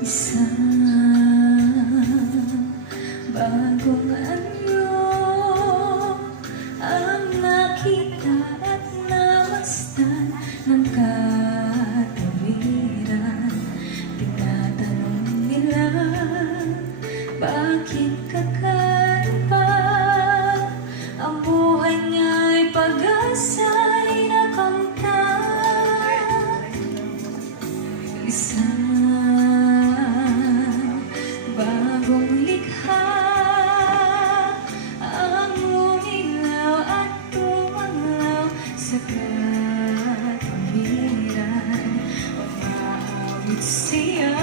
Isang bagong anyo ang nakita at namastan ng katawiran. Tinatanong nila, bakit kakaiba? Ang buhay niya'y pag-asa'y nakamtan. Isang bagong likha ang umilaw at tumanglaw sa katawiran. Umaawit siya